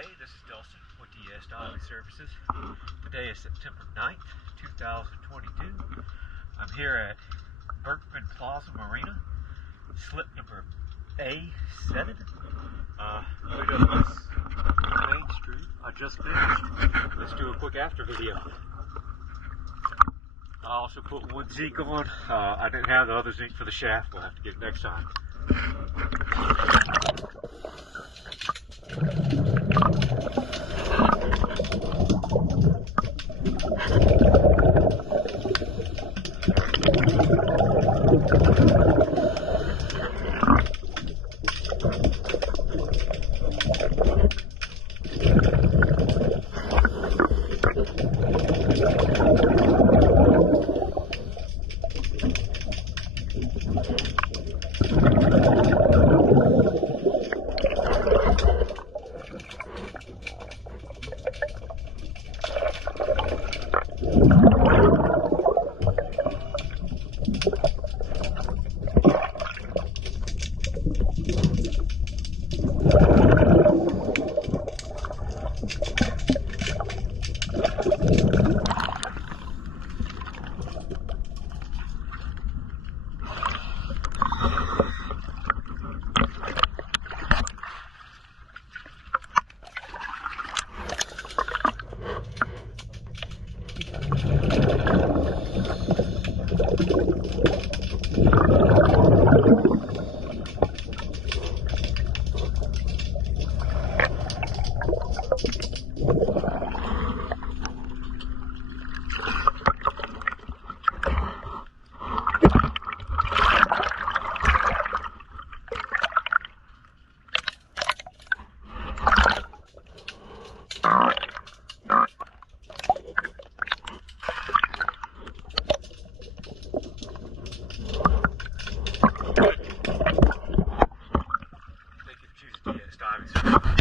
Hey, this is Dustin with DS Diving Services. Today is September 9th, 2022. I'm here at Birkman Marina, slip number A7. Right up this Main Street. I just finished. Let's do a quick after video. I also put one zinc on. I didn't have the other zinc for the shaft. We'll have to get it next time.